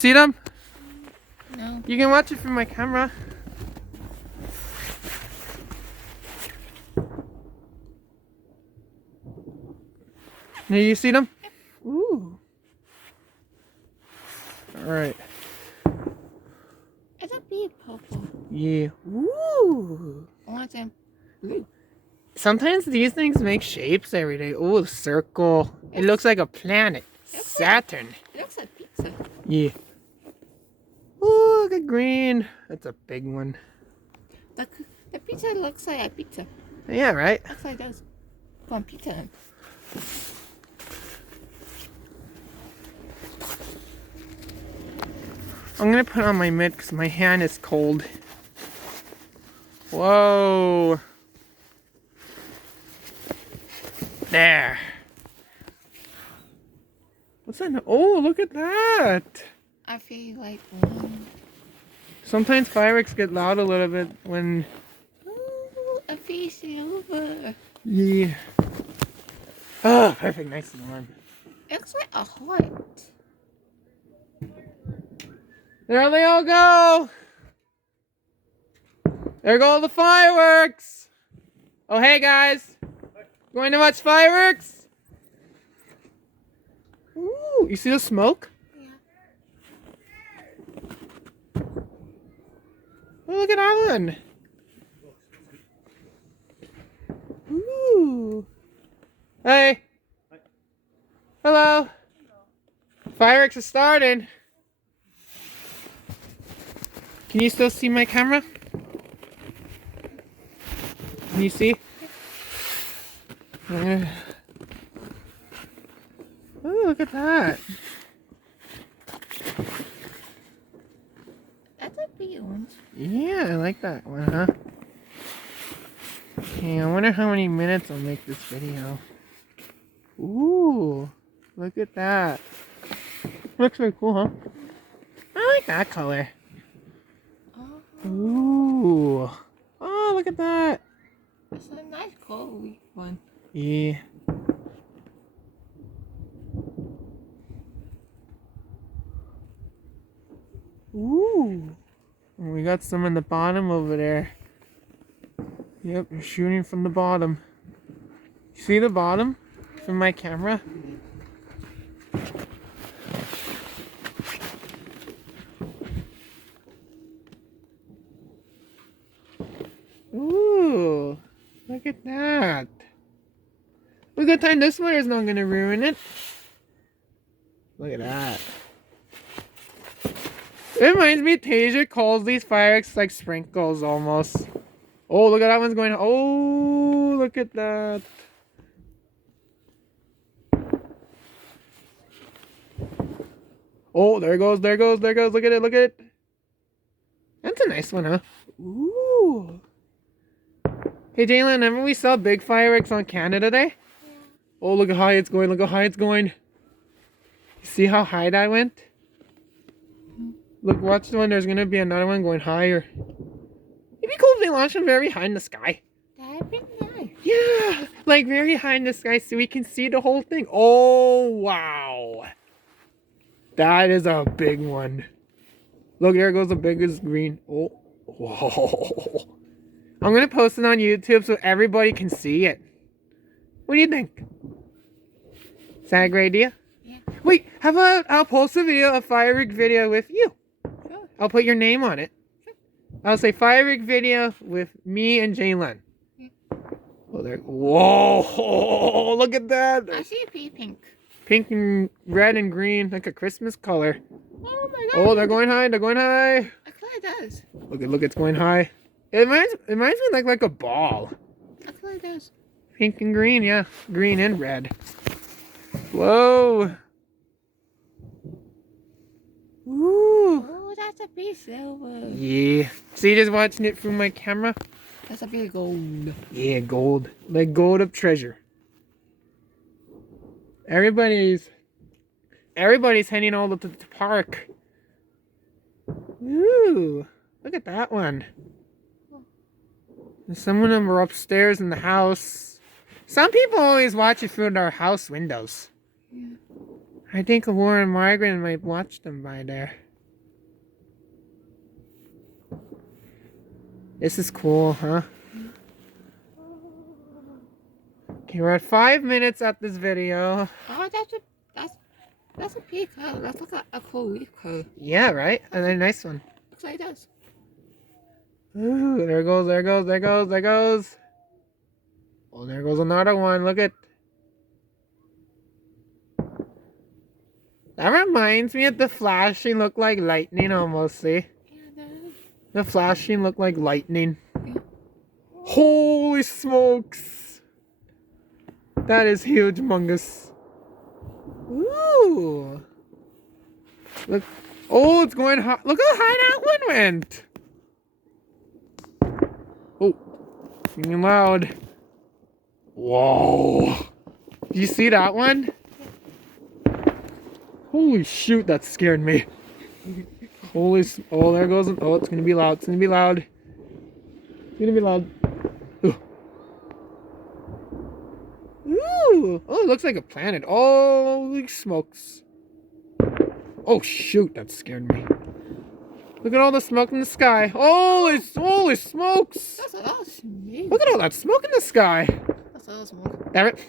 See them? No. You can watch it from my camera. Now you see them? Ooh. Alright. It's a big purple. Yeah. Ooh. I want them. Sometimes these things make shapes every day. Ooh, circle. It looks like a planet. Saturn. It looks like pizza. Yeah. Ooh, look at green. That's a big one. The pizza looks like a pizza. Yeah, right? Looks like those. One pizza. I'm gonna put on my mitt because my hand is cold. Whoa. There. What's that? Oh, look at that. I feel like one. Sometimes fireworks get loud a little bit when... Ooh, a feel silver. Yeah. Oh, perfect. Nice and warm. It looks like a heart. There they all go. There go all the fireworks. Oh, hey, guys. Going to watch fireworks? Ooh, you see the smoke? Yeah. Oh, look at that one. Ooh. Hey. Hello. Fireworks are starting. Can you still see my camera? Can you see? Oh, look at that. That's a big one. Yeah, I like that one, huh? Okay, I wonder how many minutes I'll make this video. Ooh, look at that. Looks very cool, huh? I like that color. Oh, Ooh. Oh, look at that. that's a nice cold one. Yeah. Ooh. And we got some in the bottom over there. Yep, you're shooting from the bottom. See the bottom from my camera? Ooh, look at that. Look at time this weather's not gonna ruin it. Look at that. It reminds me, Tasia calls these fireworks like sprinkles almost. Oh, look at that one's going. Oh, look at that. Oh, there goes, there goes, there goes. Look at it, look at it. That's a nice one, huh? Ooh. Hey, Jalen, remember we saw big fireworks on Canada Day? Yeah. Oh, look how high it's going. Look how high it's going. You see how high that went? Look, watch the one. There's going to be another one going higher. It'd be cool if they launched them very high in the sky. That'd be nice. Yeah, like very high in the sky so we can see the whole thing. Oh, wow. That is a big one. Look, there goes the biggest green. Oh, whoa. I'm going to post it on YouTube so everybody can see it. What do you think? Is that a great idea? Yeah. Wait, how about I'll post a firework video with you? Sure. I'll put your name on it. I'll say firework video with me and Jalen. Yeah. Oh, there. Whoa! Look at that. I see a pink. Pink and red and green, like a Christmas color. Oh my god. Oh, they're going high. They're going high. It kind of does. Look, it's going high. It reminds me like a ball. It kind of does. Pink and green, yeah. Green and red. Whoa. Ooh. Oh, that's a big silver. Yeah. See, just watching it through my camera? That's a big gold. Yeah, gold. Like gold of treasure. Everybody's heading all to the park. Ooh. Look at that one. And some of them are upstairs in the house. Some people always watch it through their house windows. Yeah. I think Laura and Margaret might watch them by there. This is cool, huh? Okay, we're at 5 minutes at this video. Oh, that's a pig code. That's like a cool leaf code. Yeah, right? And a nice one. Looks like it does. Ooh, there goes, there goes, there goes, there goes. Oh, there goes another one. Look at. That reminds me of the flashing look like lightning almost, see? Yeah, it does. The flashing look like lightning. Yeah. Holy smokes! That is huge, mungus. Ooh! Look. Oh, it's going high. Look how high that one went! Oh. Being loud. Whoa! Do you see that one? Holy shoot, that scared me. Oh, there goes. Oh, it's gonna be loud. It's gonna be loud. It's gonna be loud. Ooh. Ooh. Oh, it looks like a planet. Holy smokes. Oh, shoot, that scared me. Look at all the smoke in the sky. Holy smokes. That's a lot of smoke. Look at all that smoke in the sky. That's a lot of smoke. Damn it.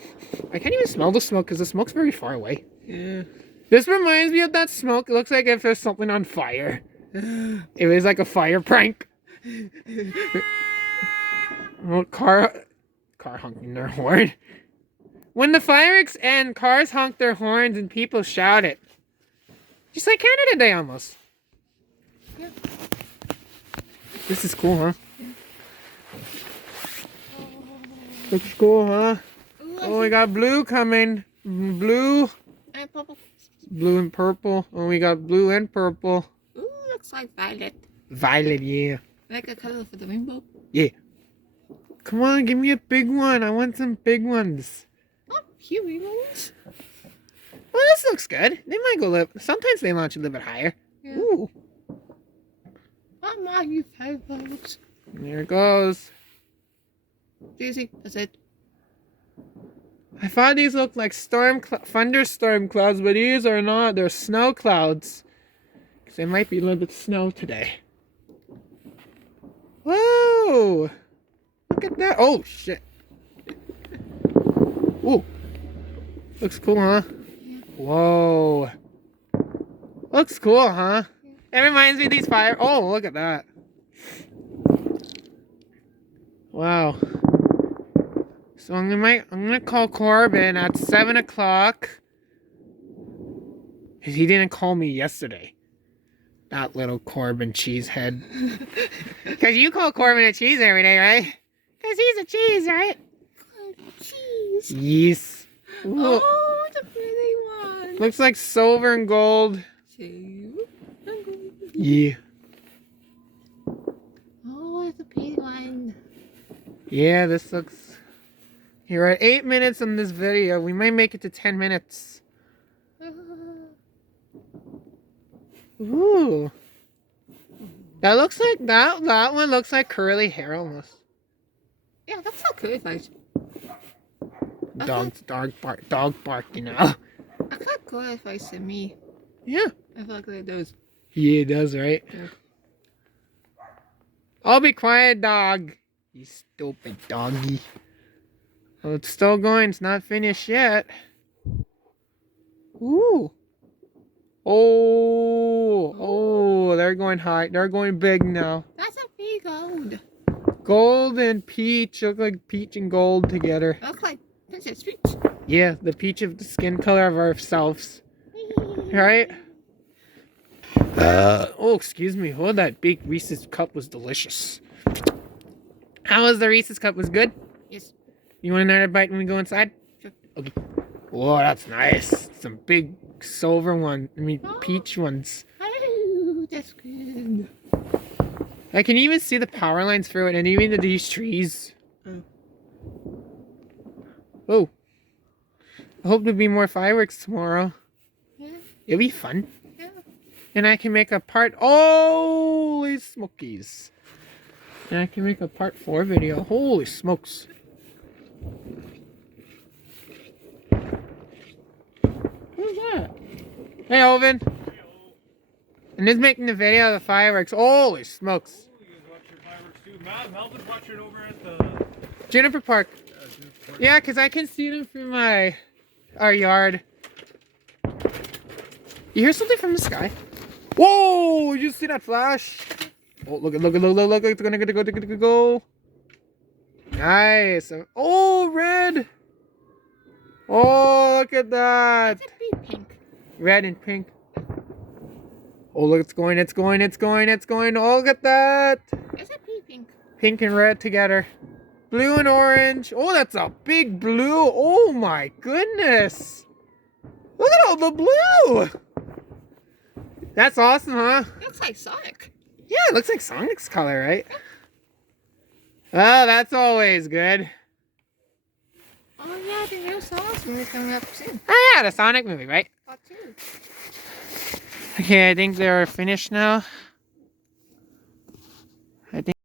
I can't even smell the smoke because the smoke's very far away. Yeah. This reminds me of that smoke. It looks like if there's something on fire. It was like a fire prank. Oh, car honking their horn. When the fireworks end, cars honk their horns and people shout it. Just like Canada Day almost. Yeah. This is cool, huh? Looks cool, huh? Ooh, Oh, we got blue coming. Blue. and purple. Blue and purple. Oh, we got blue and purple. Ooh, looks like violet. Violet, yeah. Like a color for the rainbow. Yeah. Come on, give me a big one. I want some big ones. Oh, here we go. Well, this looks good. They might go live. Sometimes they launch a little bit higher. Yeah. Ooh. I'm not you fireworks. There it goes. Easy. That's it. I thought these looked like thunderstorm clouds, but these are not. They're snow clouds. Because there might be a little bit of snow today. Whoa! Look at that. Oh, shit. Ooh. Looks cool, huh? Yeah. Whoa. Looks cool, huh? It reminds me of these fire. Oh, look at that. Wow. So I'm gonna call Corbin at 7 o'clock. Cause he didn't call me yesterday. That little Corbin cheesehead. Cause you call Corbin a cheese every day, right? Cause he's a cheese, right? Cheese. Yes. Ooh. Oh, the pretty one. Looks like silver and gold. Two. Yeah. Oh, it's a pretty one. Yeah, this looks... You're at 8 minutes on this video. We might make it to 10 minutes. Ooh. That looks like... That one looks like curly hair almost. Yeah, that's not good, guys. Dog barking now. I can't clarify to me. Yeah. I feel like it does. Yeah, it does, right? Yeah. I'll be quiet, dog. You stupid doggy. Oh, it's still going. It's not finished yet. Ooh. Oh, they're going high. They're going big now. That's a big gold. Gold and peach look like peach and gold together. Looks like Princess Peach. Yeah, the peach of the skin color of ourselves. Right? Oh, excuse me. Oh, that big Reese's cup was delicious. How was the Reese's cup? Was good? Yes. You want another bite when we go inside? Sure. Okay. Whoa, that's nice. Some big silver peach ones. Oh, that's good. I can even see the power lines through it, and even these trees. Oh. Oh. I hope there'll be more fireworks tomorrow. Yeah. It'll be fun. Yeah. And I can make a part... Holy smokies. And I can make a part 4 video. Holy smokes. Who's that? Hey, Oven. And he's making the video of the fireworks. Holy smokes. You guys watch your fireworks too? Melvin's watching over at the Juniper Park. Yeah, because I can see them from our yard. You hear something from the sky? Whoa! You see that flash? Oh, look! It's gonna go. Nice. Oh, red. Oh, look at that. It's a big pink. Red and pink. Oh, look! It's going. Oh, look at that. It's a big pink. Pink and red together. Blue and orange. Oh, that's a big blue. Oh my goodness. Look at all the blue. That's awesome, huh? Looks like Sonic. Yeah, it looks like Sonic's color, right? Oh, that's always good. Oh yeah, the new Sonic movie coming up soon. Oh yeah, the Sonic movie, right? Part 2. Okay, I think they're finished now. I think